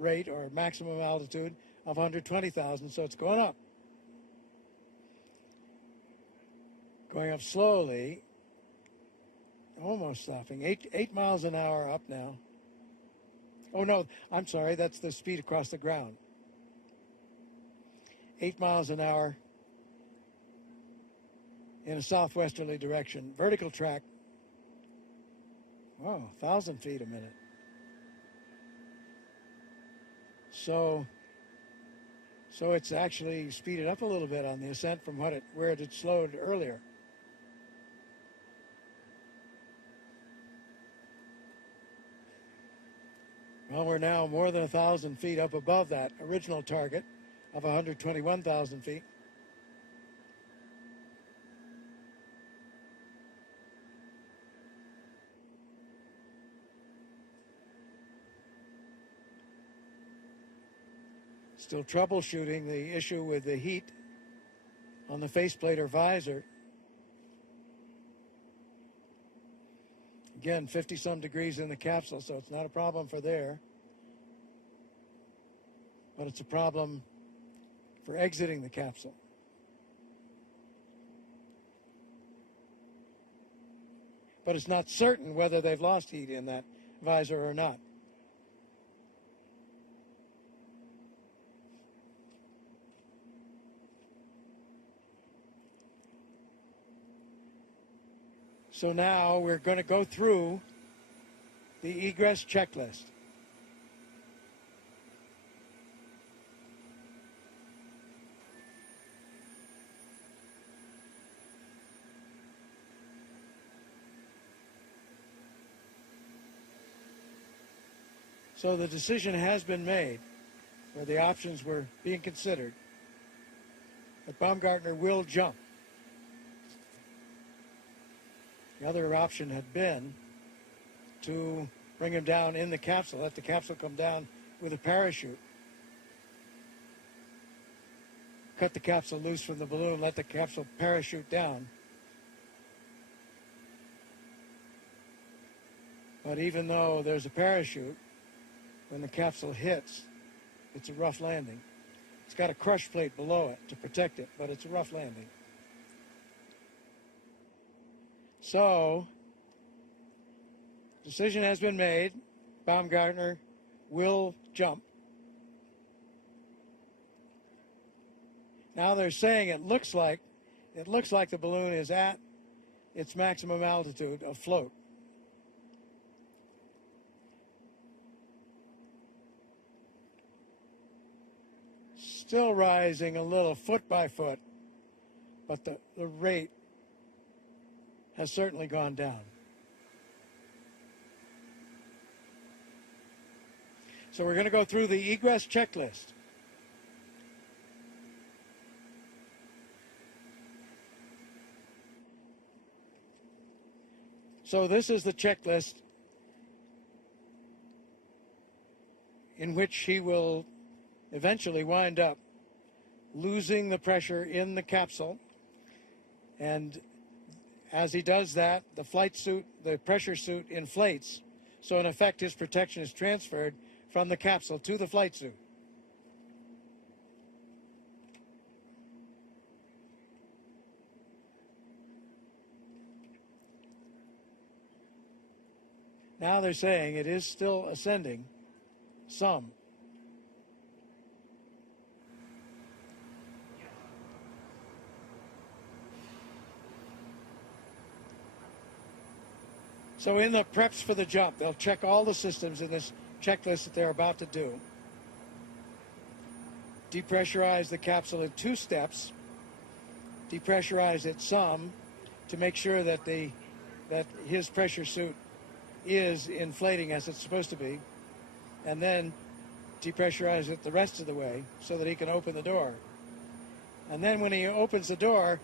rate or maximum altitude of 120,000, so it's going up. Going up slowly, almost stopping. 8 miles an hour up now. Oh no, I'm sorry, that's the speed across the ground. 8 miles an hour in a southwesterly direction. Vertical track, 1,000 feet a minute. So it's actually speeded up a little bit on the ascent from where it had slowed earlier. Well, we're now more than 1,000 feet up above that original target of 121,000 feet. Still troubleshooting the issue with the heat on the faceplate or visor. Again, 50-some degrees in the capsule, so it's not a problem for there. But it's a problem for exiting the capsule. But it's not certain whether they've lost heat in that visor or not. So now we're going to go through the egress checklist. So the decision has been made, or the options were being considered, that Baumgartner will jump. The other option had been to bring him down in the capsule, let the capsule come down with a parachute. Cut the capsule loose from the balloon, let the capsule parachute down. But even though there's a parachute, when the capsule hits, it's a rough landing. It's got a crush plate below it to protect it, but it's a rough landing. So, decision has been made. Baumgartner will jump. Now they're saying it looks like the balloon is at its maximum altitude of float. Still rising a little foot by foot, but the rate has certainly gone down. So we're going to go through the egress checklist. So this is the checklist in which he will eventually wind up losing the pressure in the capsule, and as he does that, the flight suit, the pressure suit inflates, so in effect his protection is transferred from the capsule to the flight suit. Now they're saying it is still ascending some. So in the preps for the jump, they'll check all the systems in this checklist that they're about to do. Depressurize the capsule in 2 steps. Depressurize it some to make sure that his pressure suit is inflating as it's supposed to be. And then depressurize it the rest of the way so that he can open the door. And then when he opens the door,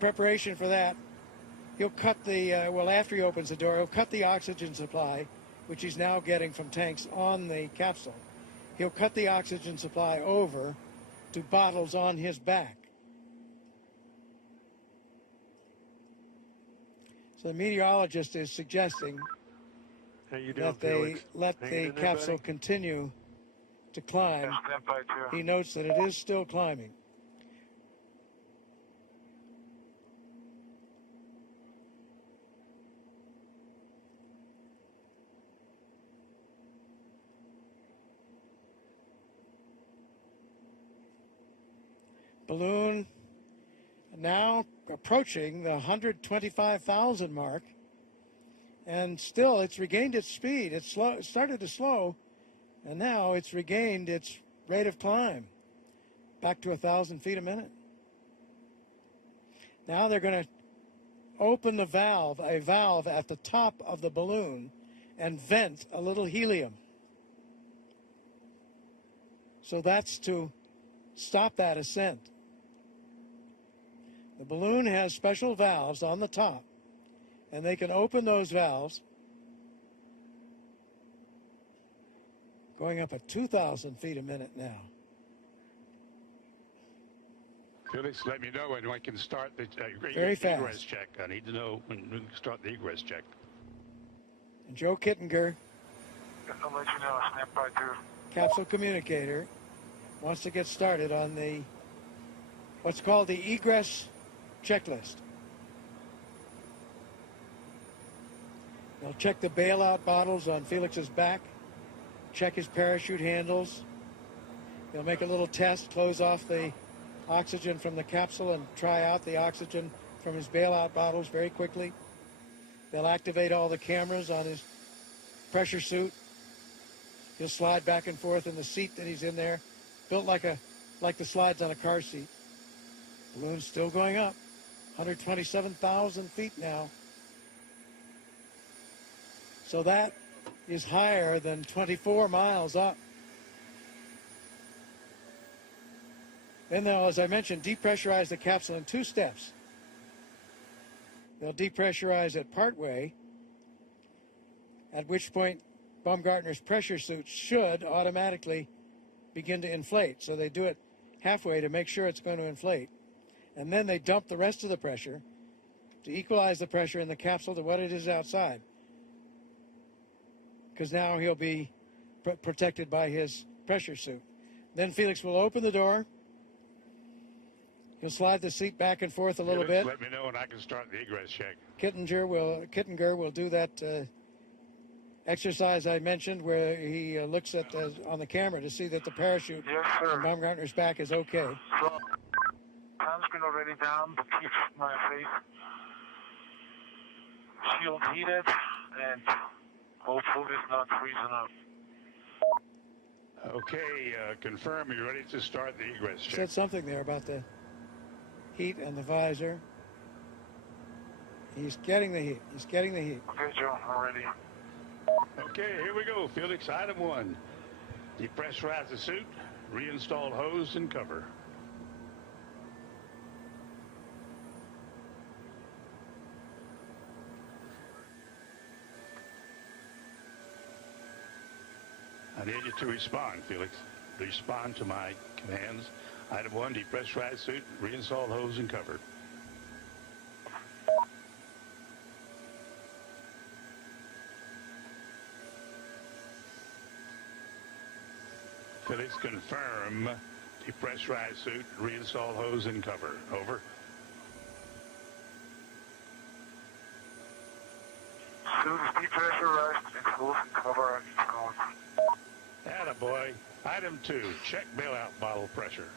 preparation for that, he'll cut after he opens the door, he'll cut the oxygen supply, which he's now getting from tanks on the capsule. He'll cut the oxygen supply over to bottles on his back. So the meteorologist is suggesting that they let the capsule continue to climb, he notes that it is still climbing. Balloon now approaching the 125,000 mark, and still it's regained its speed. It started to slow, and now it's regained its rate of climb back to 1,000 feet a minute. Now they're going to open a valve at the top of the balloon and vent a little helium. So that's to stop that ascent. The balloon has special valves on the top, and they can open those valves going up at 2,000 feet a minute now. Felix, let me know when I can start the egress check. I need to know when we can start the egress check. And Joe Kittinger, I'll let you know. Stand by too. capsule communicator, wants to get started on the what's called the egress checklist. They'll check the bailout bottles on Felix's back, check his parachute handles. They'll make a little test, close off the oxygen from the capsule and try out the oxygen from his bailout bottles very quickly. They'll activate all the cameras on his pressure suit. He'll slide back and forth in the seat that he's in there, built like the slides on a car seat. Balloon's still going up, 127,000 feet now. So that is higher than 24 miles up. Then they'll, as I mentioned, depressurize the capsule in 2 steps. They'll depressurize it partway, at which point Baumgartner's pressure suit should automatically begin to inflate. So they do it halfway to make sure it's going to inflate. And then they dump the rest of the pressure to equalize the pressure in the capsule to what it is outside. Because now he'll be protected by his pressure suit. Then Felix will open the door. He'll slide the seat back and forth a little bit. Let me know when I can start the egress check. Kittinger will do that exercise I mentioned where he looks at on the camera to see that the parachute on Baumgartner's back is okay. So, sunscreen already down, but keep my face shield heated, and hopefully it's not freezing up. Okay, confirm you're ready to start the egress check. Said something there about the heat and the visor. He's getting the heat. He's getting the heat. Okay, Joe, I'm ready. Okay, here we go. Felix, item 1. Depressurize the suit, reinstall hose and cover. I need you to respond, Felix. Respond to my commands. Item 1, depressurize suit, reinstall hose and cover. Felix, confirm. Depressurize suit, reinstall hose and cover. Over. Suit is depressurized and hose and cover is gone. Attaboy. Item 2, check bailout bottle pressure.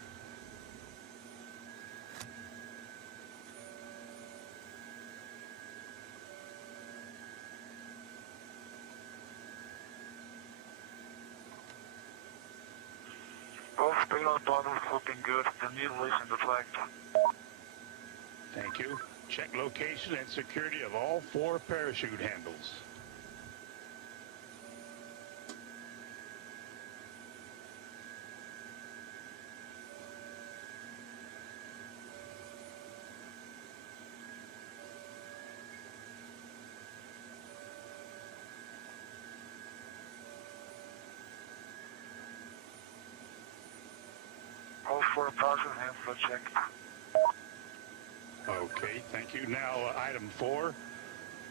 Both bailout bottles looking good. The needle is in the flag. Thank you. Check location and security of all 4 parachute handles. All 4 parachute handles are checked. Okay, thank you. Now, item 4,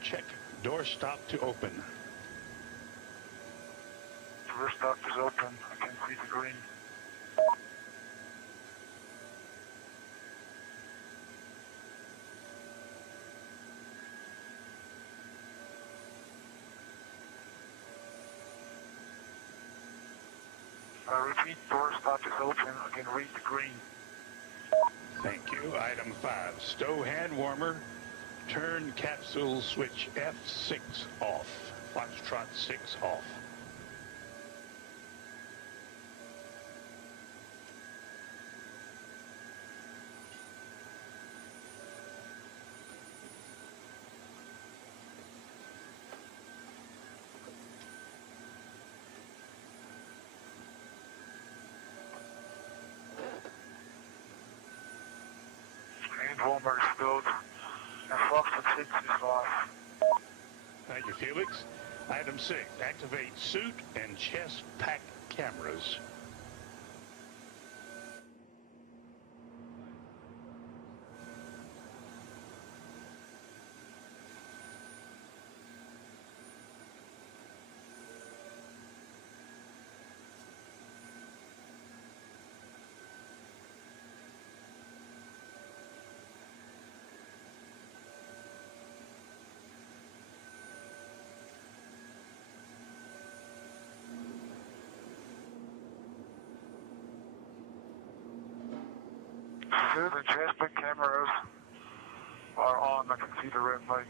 check door stop to open. Door stop is open. I can see the green. Repeat, door stop is open. Again, read the green. Thank you. Item 5, stow hand warmer. Turn capsule switch F6 off. Foxtrot 6 off. Hand warmer is stowed. And Foxtrot 6 is off. Thank you, Felix. Item 6, activate suit and chest pack cameras. Suit and chest pack cameras are on. I can see the red light.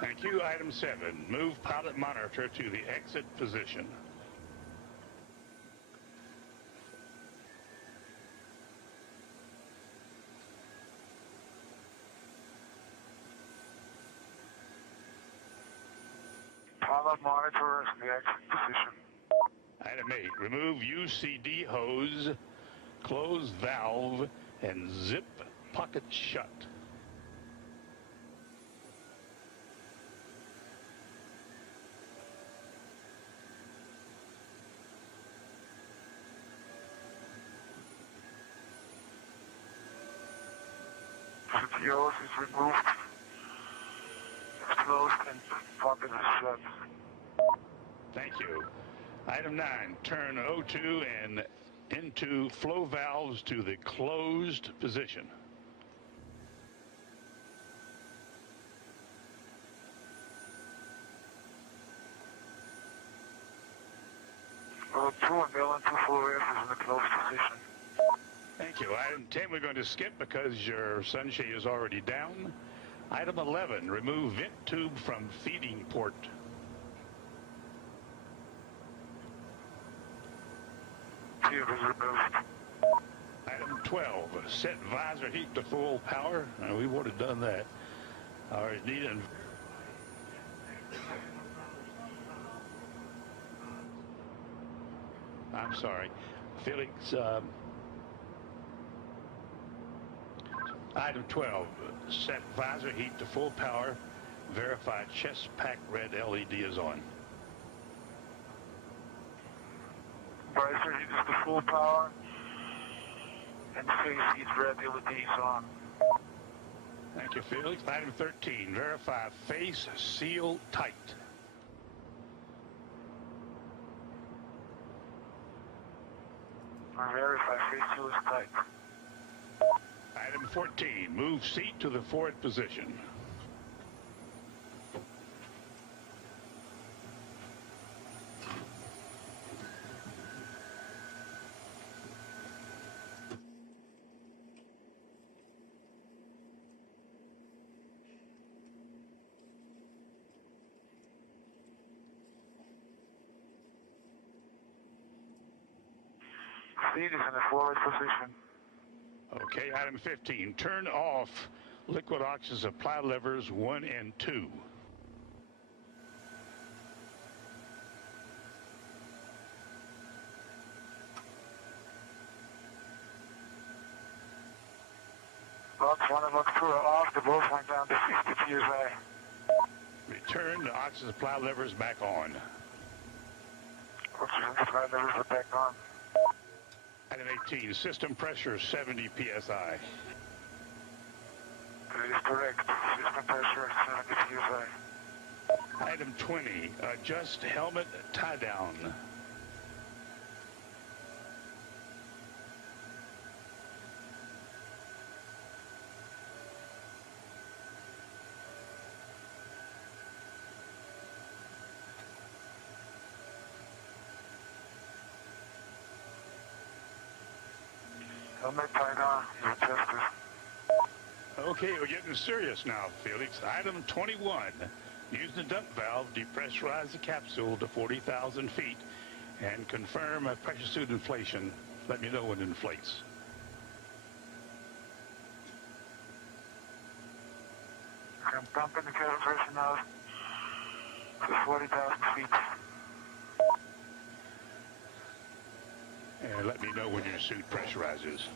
Thank you. Item 7, move pilot monitor to the exit position. Pilot monitor is in the exit position. Item 8, remove UCD hose, close valve, and zip pocket shut. The hose is removed. It's closed and pocket is shut. Thank you. Item 9, turn O2 and into flow valves to the closed position. O2 and L2 flow air is in the closed position. Thank you. Item 10 we're going to skip because your sunshade is already down. Item 11, remove vent tube from feeding port. Tube is removed. Item 12, set visor heat to full power. We would have done that. Or need an I'm sorry, Felix. Item 12, set visor heat to full power. Verify chest pack red LED is on. Visor heat is to full power. And face heat red LED is on. Thank you, Felix. Item 13, verify face seal tight. Verify face seal is tight. Item 14, move seat to the forward position. Seat is in the forward position. Okay, item 15, turn off liquid oxygen supply levers 1 and 2. Box 1 and box 2 are off. The both went down to 60 psi. Return the oxygen supply levers back on. Oxygen supply levers are back on. Item 18, system pressure 70 psi. That is correct. System pressure 70 psi. Item 20, adjust helmet tie down. Don't make tight on. You're tested. Okay, we're getting serious now, Felix. Item 21. Use the dump valve, depressurize the capsule to 40,000 feet, and confirm a pressure suit inflation. Let me know when it inflates. I'm pumping the cabin pressure now to 40,000 feet. And let me know when your suit pressurizes.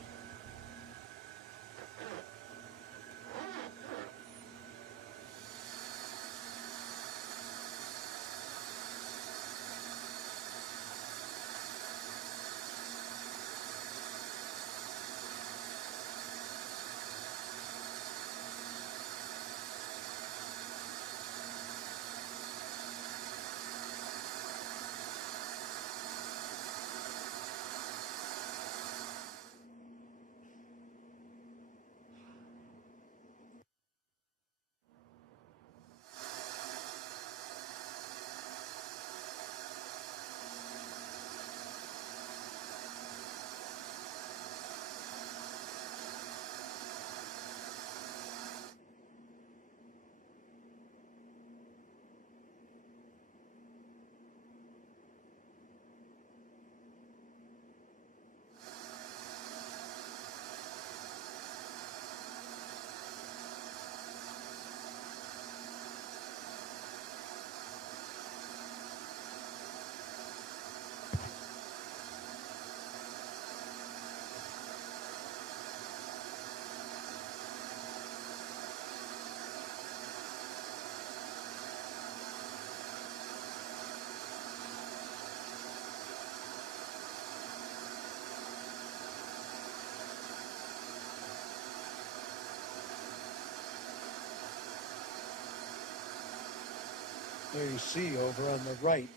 There you see over on the right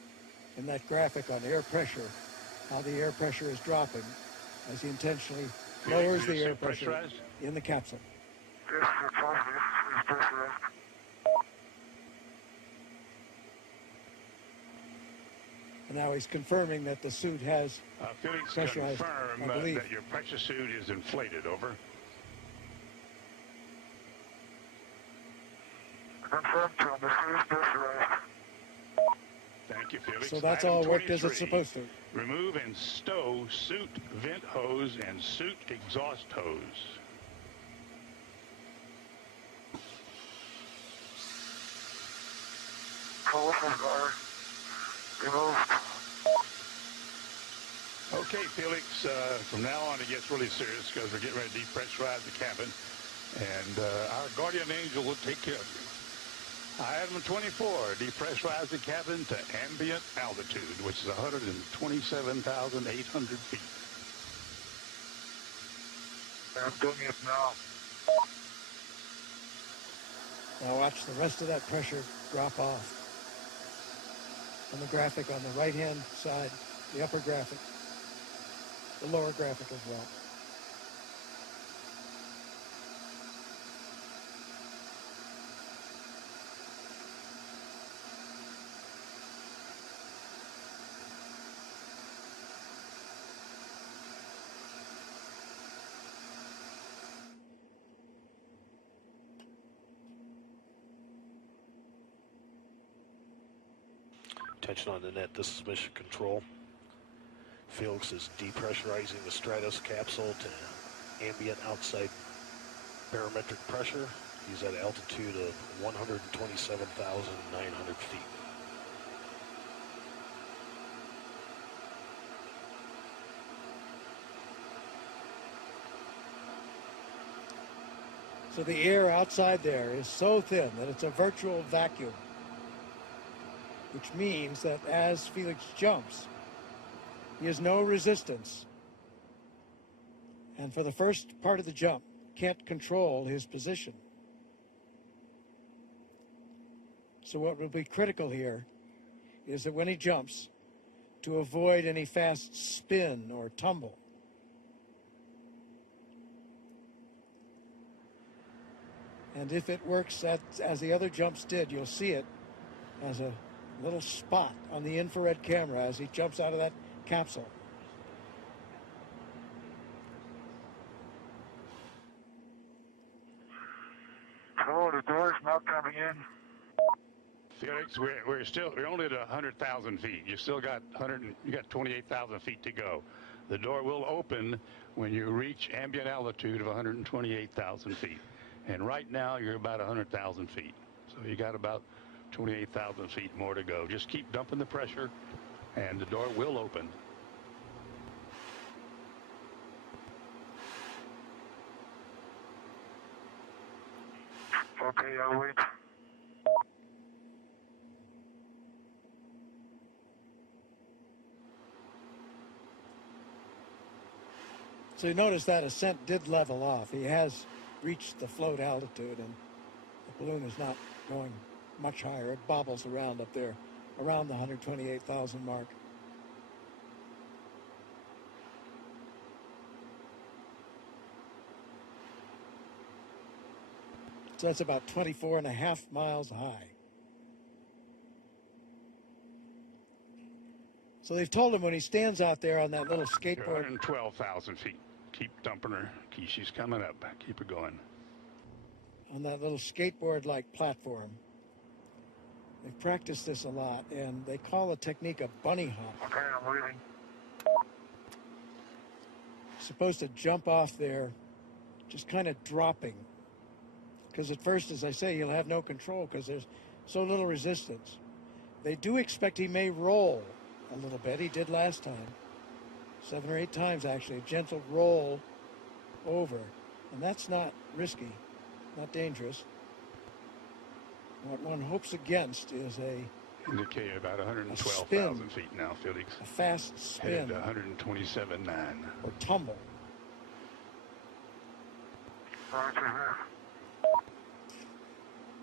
in that graphic on air pressure, how the air pressure is dropping as he intentionally lowers the air pressure in the capsule. Yes, you're positive. It's pressurized. And now he's confirming that the suit has Felix, pressurized, confirm I believe. that your pressure suit is inflated. Over. Confirmed to him. The suit is pressurized. Thank you, Felix. So that's Item all worked as 23. it's supposed to. Remove and stow suit vent hose and suit exhaust hose. Coalitions are removed. Okay, Felix, from now on it gets really serious because we're getting ready to depressurize the cabin, and our guardian angel will take care of you. Item 24, depressurize the cabin to ambient altitude, which is 127,800 feet. I'm doing it now. Now watch the rest of that pressure drop off. On the graphic on the right-hand side, the upper graphic, the lower graphic as well. Attention on the net, this is Mission Control. Felix is depressurizing the Stratos capsule to ambient outside barometric pressure. He's at an altitude of 127,900 feet. So the air outside there is so thin that it's a virtual vacuum, which means that as Felix jumps, he has no resistance. And for the first part of the jump, can't control his position. So what will be critical here is that when he jumps, to avoid any fast spin or tumble. And if it works as the other jumps did, you'll see it as a little spot on the infrared camera as he jumps out of that capsule. doors not coming in. Felix, we're only at 100,000 feet. You still got 28,000 feet to go. The door will open when you reach ambient altitude of 128,000 feet. And right now you're about 100,000 feet. So you got about 28,000 feet more to go. Just keep dumping the pressure and the door will open. Okay, I'll wait. So you notice that ascent did level off. He has reached the float altitude, and the balloon is not going much higher. It bobbles around up there, around the 128,000 mark. So that's about 24.5 miles high. So they've told him when he stands out there on that little skateboard. 112,000 feet. Keep dumping her. She's coming up. Keep her going. On that little skateboard-like platform. They've practiced this a lot, and they call the technique a bunny hop. Okay, I'm leaving. Supposed to jump off there, just kind of dropping. Because at first, as I say, he'll have no control because there's so little resistance. They do expect he may roll a little bit. He did last time. 7 or 8 times, actually. A gentle roll over. And that's not risky, not dangerous. What one hopes against is a indicated about 112,000 feet now, Felix. A fast spin. Headed to 127.9. Or tumble.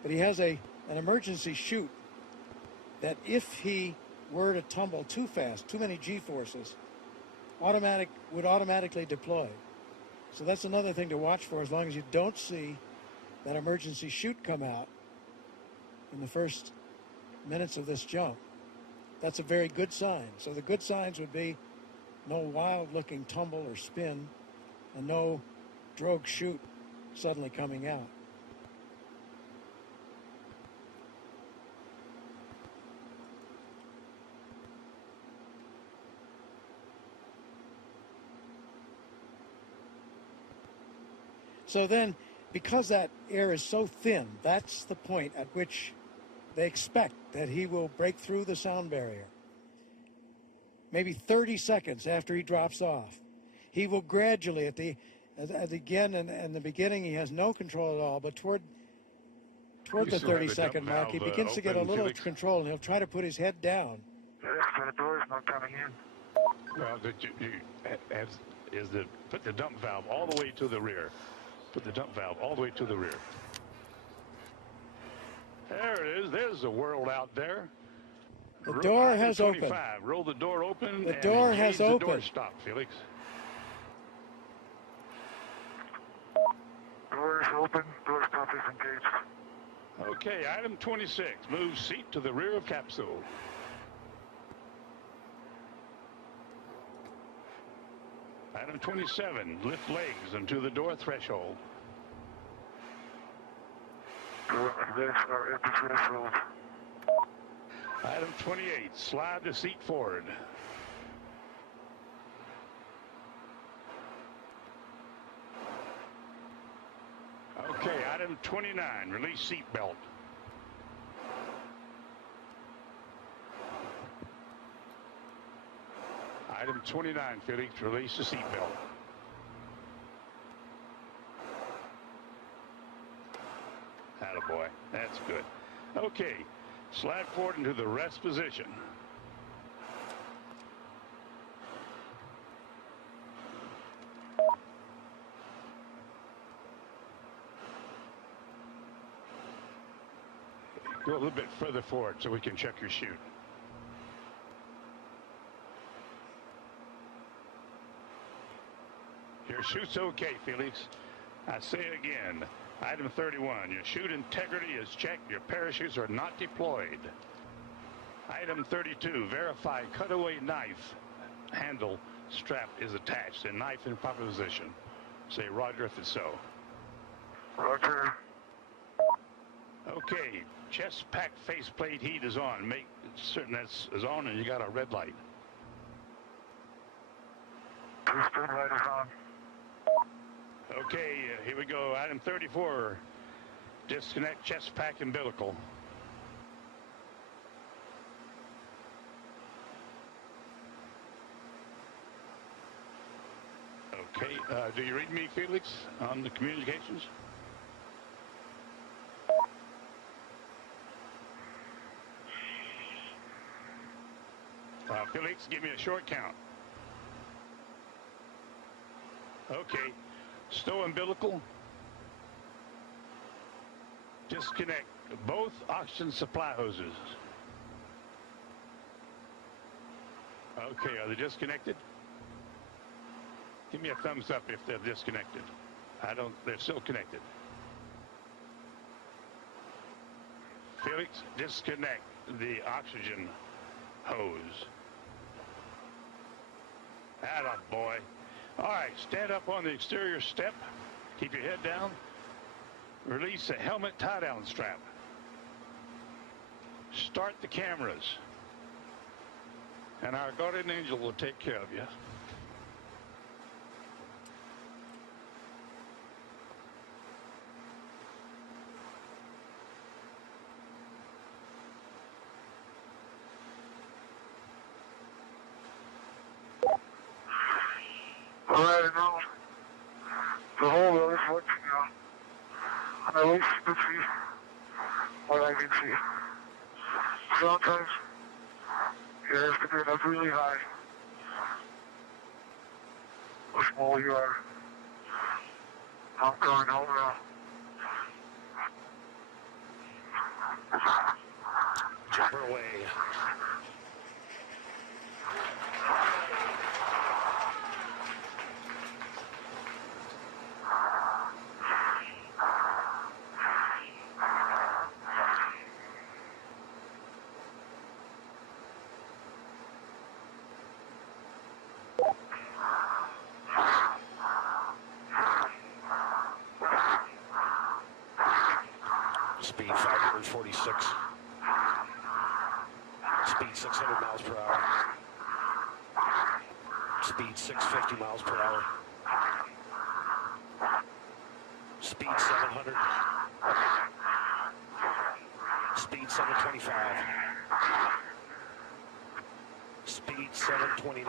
But he has an emergency chute that if he were to tumble too fast, too many G-forces, would automatically deploy. So that's another thing to watch for as long as you don't see that emergency chute come out in the first minutes of this jump. That's a very good sign. So the good signs would be no wild-looking tumble or spin and no drogue chute suddenly coming out. So then, because that air is so thin, that's the point at which they expect that he will break through the sound barrier. Maybe 30 seconds after he drops off. He will gradually, in the beginning, he has no control at all, but toward the 30-second mark, he begins to get a little control, and he'll try to put his head down. The door's not coming in. Well, put the dump valve all the way to the rear. Put the dump valve all the way to the rear. There it is. There's the world out there. The door has opened. Roll the door open. The door has opened. The door stop, Felix. Door is open. Door stop is engaged. Okay, item 26. Move seat to the rear of capsule. Item 27, lift legs into the door threshold. Legs are at the threshold. Item 28, slide the seat forward. Okay, item 29, release seat belt. Item 29, Felix, release the seatbelt. Attaboy, that's good. Okay, slide forward into the rest position. Go a little bit further forward so we can check your chute. Your chute's okay, Felix. I say it again. Item 31, your chute integrity is checked. Your parachutes are not deployed. Item 32, verify cutaway knife handle strap is attached and knife in proper position. Say roger if it's so. Roger. Okay, chest pack faceplate heat is on. Make certain that's is on and you got a red light. Speed light is on. Okay, here we go. Item 34. Disconnect chest pack umbilical. Okay, do you read me, Felix, on the communications? Felix, give me a short count. Okay, stow umbilical. Disconnect both oxygen supply hoses. Okay, are they disconnected? Give me a thumbs up if they're disconnected. They're still connected. Felix, disconnect the oxygen hose. Atta boy. All right, stand up on the exterior step. Keep your head down. Release the helmet tie-down strap. Start the cameras. And our guardian angel will take care of you. All right, now the whole world is watching now. And I wish to see what I can see. Sometimes you have to get up really high. How small you are. I'm going home now. Jumper away. Speed 546. Speed 600 miles per hour. Speed 650 miles per hour. Speed 700. Speed 725. Speed 729.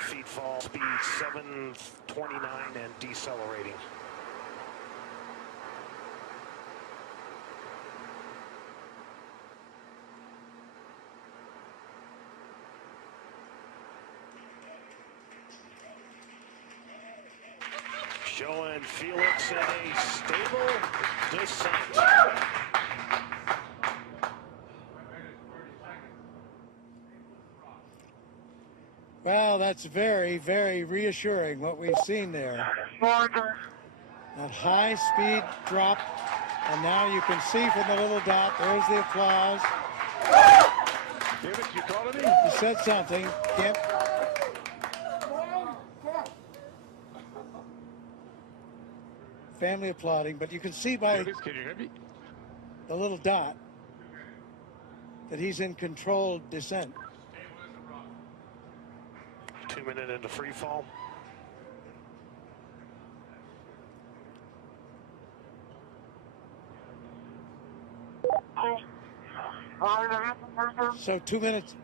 Feet fall, speed 729 and decelerating. Showing Felix in a stable descent. Well, that's very, very reassuring what we've seen there. That high speed drop, and now you can see from the little dot, there's the applause. Felix, you calling me? He said something. Can't. Family applauding, but you can see by Felix, can you hear me? the little dot that he's in controlled descent. 2 minutes into free fall. So 2 minutes.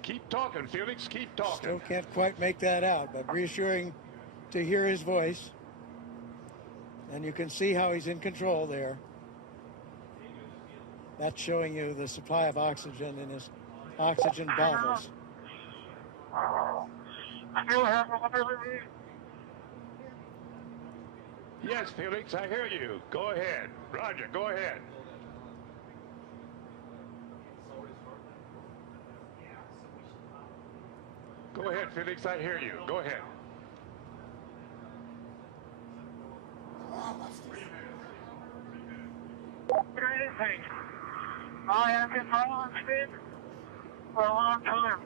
Keep talking, Felix. Keep talking. Still can't quite make that out, but reassuring to hear his voice. And you can see how he's in control there. That's showing you the supply of oxygen in his oxygen bottles. Yes, Felix, I hear you. Go ahead. Roger, go ahead. Go ahead, Felix, I hear you. Go ahead. anything. I have been following speed for a long time.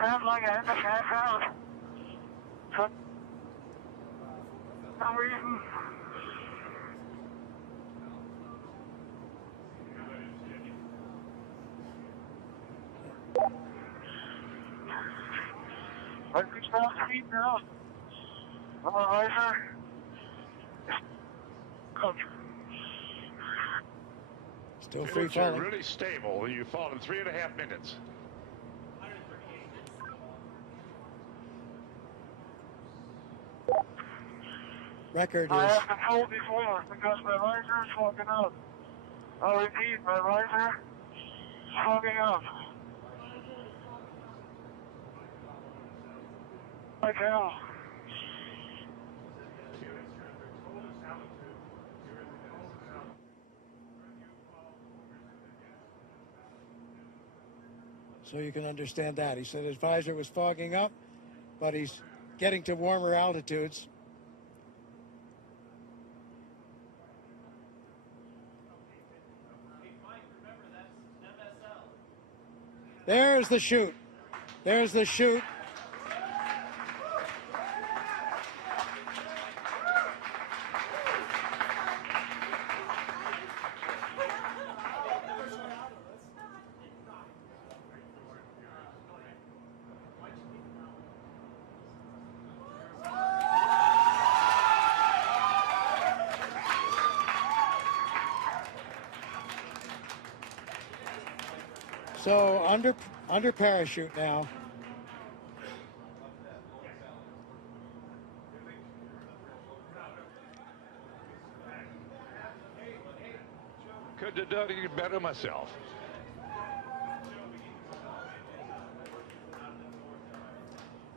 Sounds like I had to pass out. For some reason. I control speed now. I'm a riser. Still free Felix, you're falling. really stable. You've fallen 3.5 minutes. Record I is have been told before because my riser is fogging up. I'll repeat, my riser is fogging up. Like hell. so you can understand that. He said his visor was fogging up, but he's getting to warmer altitudes. There's the chute. There's the chute. So under parachute now. Could have done it better myself.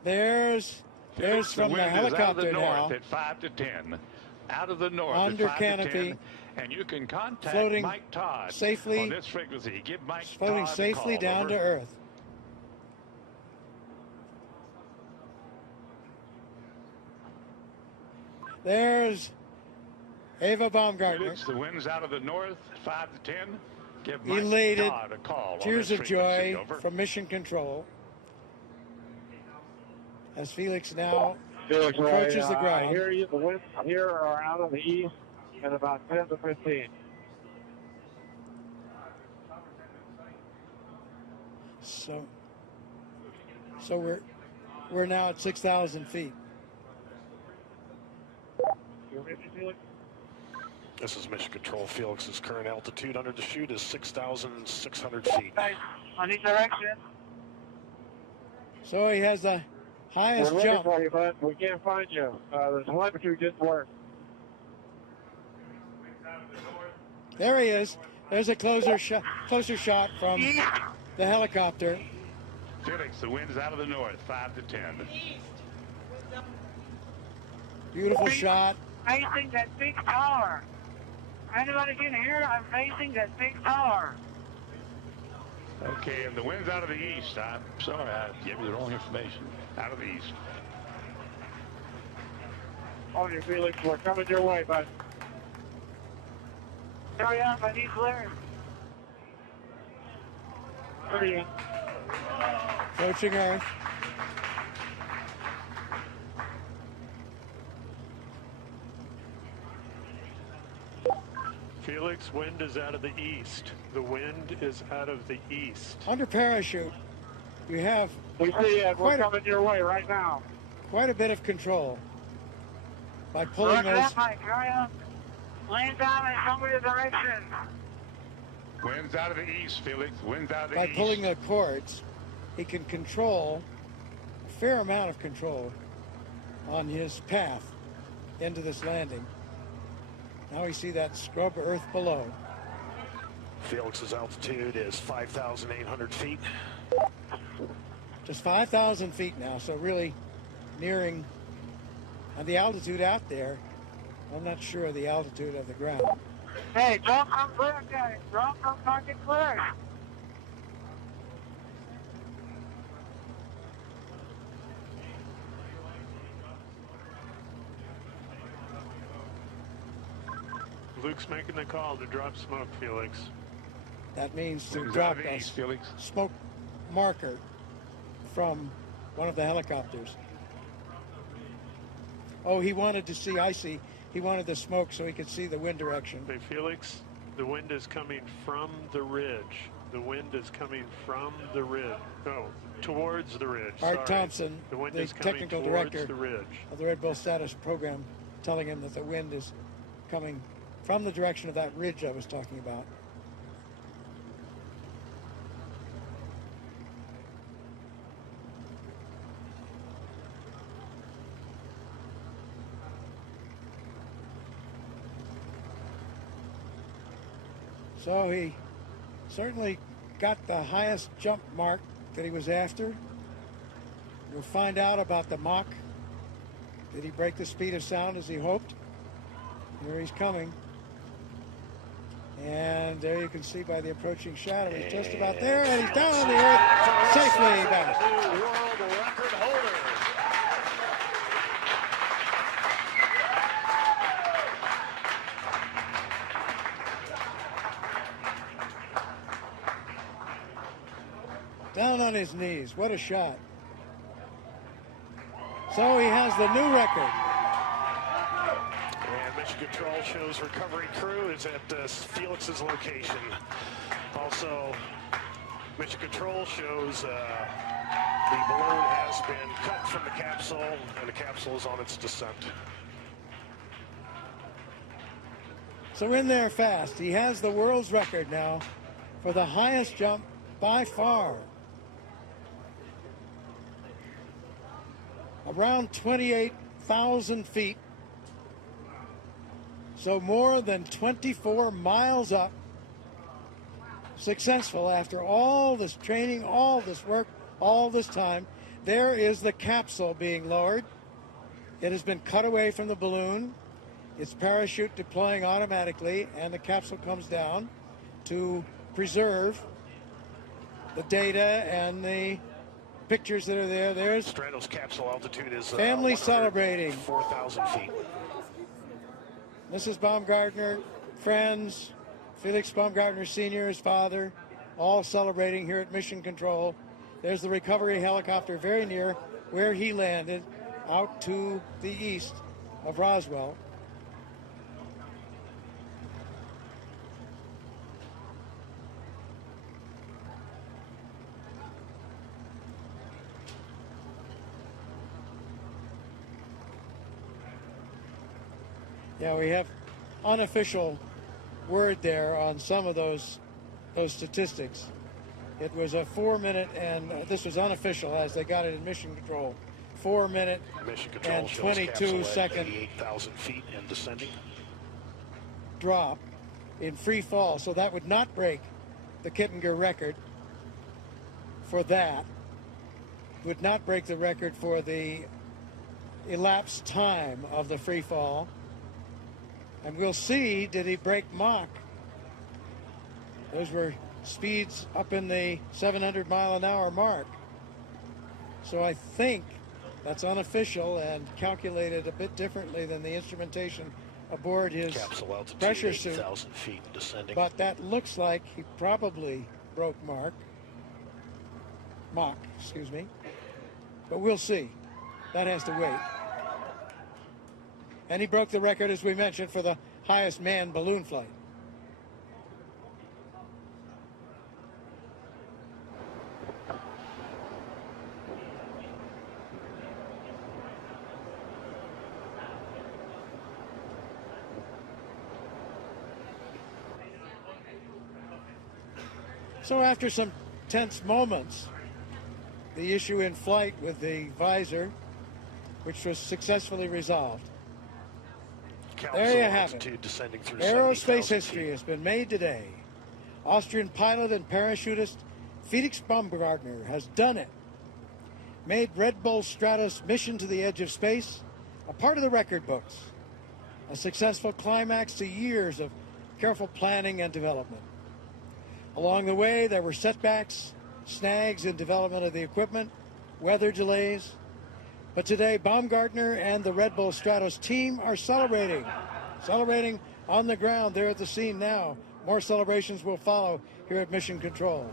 There's from the wind is out of helicopter the now. north at 5 to 10. Out of the north Under at 5 canopy, to 10. And you can contact floating Mike Todd safely, on this frequency. Give Mike floating Todd safely a call. down Over. to Earth. There's Eva Baumgartner, Felix, the wind's out of the north, 5 to 10. Give Mike elated, Todd a call. tears on of this joy frequency. Over. from Mission Control as Felix now Felix, approaches the ground. I hear you. The winds here are out of the east at about 10 to 15. So we're now at 6,000 feet. You ready, Felix? This is Mission Control. Felix's current altitude under the chute is 6,600 feet. Nice. On each direction. So he has the highest We're looking jump. for you, bud. We can't find you. The telemetry didn't work. There he is. There's a closer shot from the helicopter. Felix, the wind's out of the north, 5 to 10. Beautiful shot. Facing that big tower. Anybody can hear? I'm facing that big tower. Okay, and the wind's out of the east. I'm sorry, I gave you the wrong information. Out of the east. On your Felix, we're coming your way, bud. Hurry up, I need clearance. Hurry up. Approaching Earth. Felix, wind is out of the east. The wind is out of the east. Under parachute, you have We see it. We're coming your way right now. quite a bit of control by pulling Look those. up, Mike. Hurry up. Land down in some of the direction. Wind's out of the east, Felix. Wind's out of the By east. pulling the cords, he can control a fair amount of control on his path into this landing. Now we see that scrub earth below. Felix's altitude is 5,800 feet. Just 5,000 feet now, so really nearing the altitude out there. I'm not sure of the altitude of the ground. Hey, don't come clear, guys. Don't come fucking clear. Luke's making the call to drop smoke, Felix. That means to Who's drop out of a east, Felix? smoke marker from one of the helicopters. Oh, he wanted to see, I see. He wanted the smoke so he could see the wind direction. Hey, Felix, the wind is coming from the ridge. The wind is coming from the ridge. No, towards the ridge. Art Thompson, the wind the is coming technical towards director the ridge. of the Red Bull Stratos program, telling him that the wind is coming from the direction of that ridge I was talking about. So he certainly got the highest jump mark that he was after. We'll find out about the Mach. Did he break the speed of sound as he hoped? Here he's coming. And there you can see by the approaching shadow, he's just about there, and he's down on the earth safely back. New world record holder. Down on his knees. What a shot. So he has the new record. And Mission Control shows recovery crew is at Felix's location. Also, Mission Control shows the balloon has been cut from the capsule, and the capsule is on its descent. So in there fast. He has the world's record now for the highest jump by far. Around 28,000 feet. So more than 24 miles up. Successful after all this training, all this work, all this time. There is the capsule being lowered. It has been cut away from the balloon. Its parachute deploying automatically, and the capsule comes down to preserve the data and the pictures that are there. There's Stratos capsule altitude is family celebrating. 4,000 feet. Mrs. Baumgartner, friends, Felix Baumgartner Sr., his father, all celebrating here at Mission Control. There's the recovery helicopter very near where he landed, out to the east of Roswell. Yeah, we have unofficial word there on some of those statistics. It was a 4 minute, and this was unofficial as they got it in Mission Control. 4 minute Mission Control and shows 22 capsule second 88,000 feet and descending. drop in free fall. So that would not break the Kittinger record for that. Would not break the record for the elapsed time of the free fall. And we'll see, did he break Mach? Those were speeds up in the 700 mile an hour mark. So I think that's unofficial and calculated a bit differently than the instrumentation aboard his Capsule altitude pressure suit. 8,000 feet and descending. But that looks like he probably broke Mach, excuse me. But we'll see. That has to wait. And he broke the record, as we mentioned, for the highest manned balloon flight. So after some tense moments, the issue in flight with the visor, which was successfully resolved. There you have it. Descending through Aerospace 70,000 history feet. has been made today. Austrian pilot and parachutist Felix Baumgartner has done it. Made Red Bull Stratos mission to the edge of space a part of the record books. A successful climax to years of careful planning and development. Along the way, there were setbacks, snags in development of the equipment, weather delays. But today, Baumgartner and the Red Bull Stratos team are celebrating on the ground there at the scene now. More celebrations will follow here at Mission Control.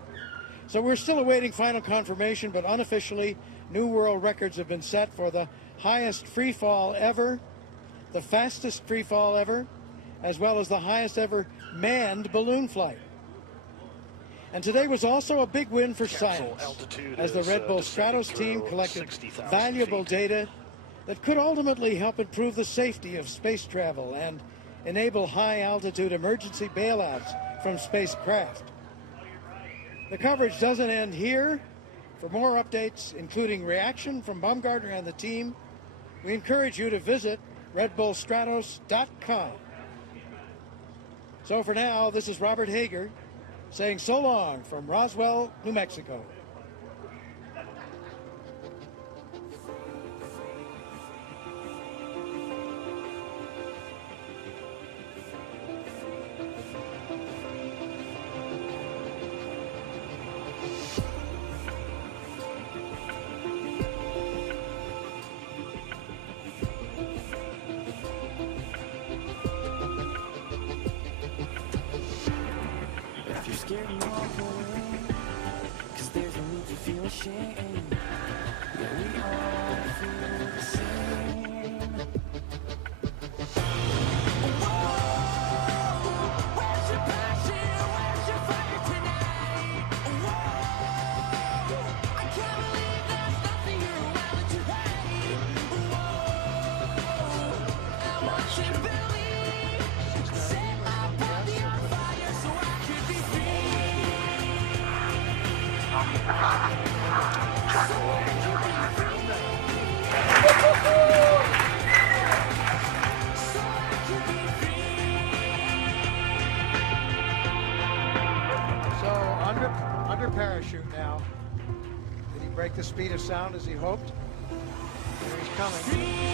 So we're still awaiting final confirmation, but unofficially, new world records have been set for the highest free fall ever, the fastest free fall ever, as well as the highest ever manned balloon flight. And today was also a big win for science, as the Red Bull Stratos team collected valuable data that could ultimately help improve the safety of space travel and enable high-altitude emergency bailouts from spacecraft. The coverage doesn't end here. For more updates, including reaction from Baumgartner and the team, we encourage you to visit redbullstratos.com. So for now, this is Robert Hager saying so long from Roswell, New Mexico. Scared and walk away, 'cause there's no need to feel ashamed. Yeah, we all feel the same. Whoa, where's your passion? Where's your fire tonight? Whoa, I can't believe there's nothing you're around to hate. Whoa, I want you to believe. Set my body on fire so I could be free. So under parachute now. Did he break the speed of sound as he hoped? Here he's coming.